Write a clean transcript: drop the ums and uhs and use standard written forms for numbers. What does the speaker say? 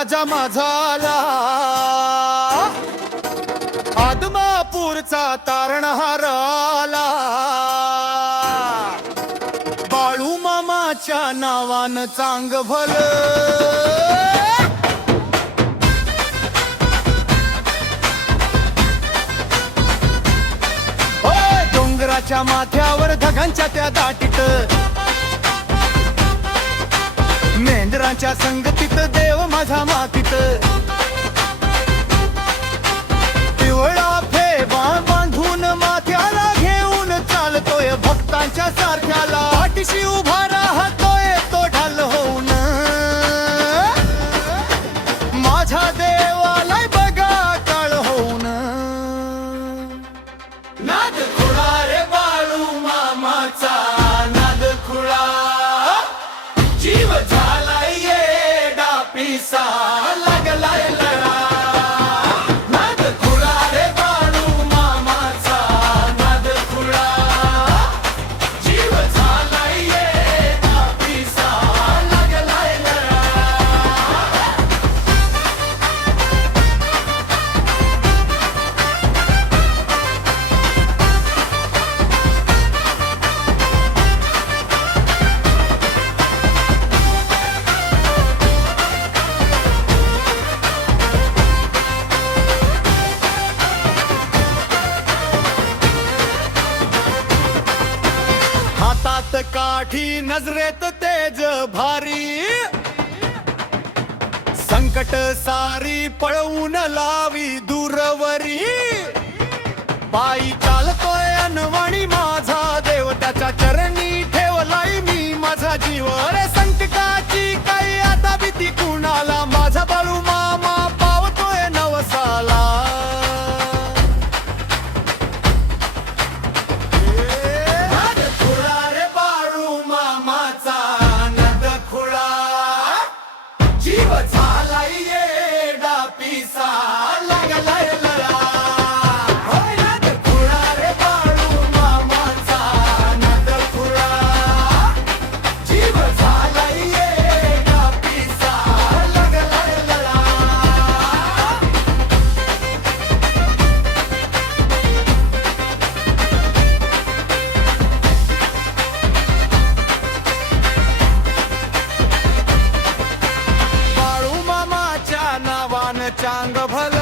राजा माझाला आदमापूरचा तारणहार आला बाळू मामाच्या नावानं चांग भल डोंगराच्या माथ्यावर ढगांच्या त्या दाटीत मेंढरांच्या संगतीत देव माझा मातीत पिवळा फेबा बांधून माथ्याला घेऊन चालतोय भक्तांच्या सारख्याला पाठीशी उभा राहतोय तो ढाल होऊन माझ्या देवाला बघा काळ होऊन नाद खुळा रे बाळू मामाचा नाद खुळा जीव झालाय येडा पिसा लागलाय लळा नाद खुळा रे बाळू मामाचा नाद खुळा जीव झालाय येडा पिसा लागलाय लळा हातात काठी नजरेत तेज भारी संकट सारी पळवून लावी दूरवरी पायी चालतोय अनवाणी माझा देव त्याच्या चरणी ठेवलाय मी माझा जीव रे संकटाची काही आता भीती कुणाला माझा बाळू मामा पावतोय नवसाला नाद खुळा रे बाळू मामाचा नाद खुळा जीव झालाय येडा पिसा लागलाय लळा होय नाद खुळा रे बाळू मामाचा नाद खुळा जीव झालाय येडा पिसा लागलाय लळा बाळू मामाच्या नावानं चांग भल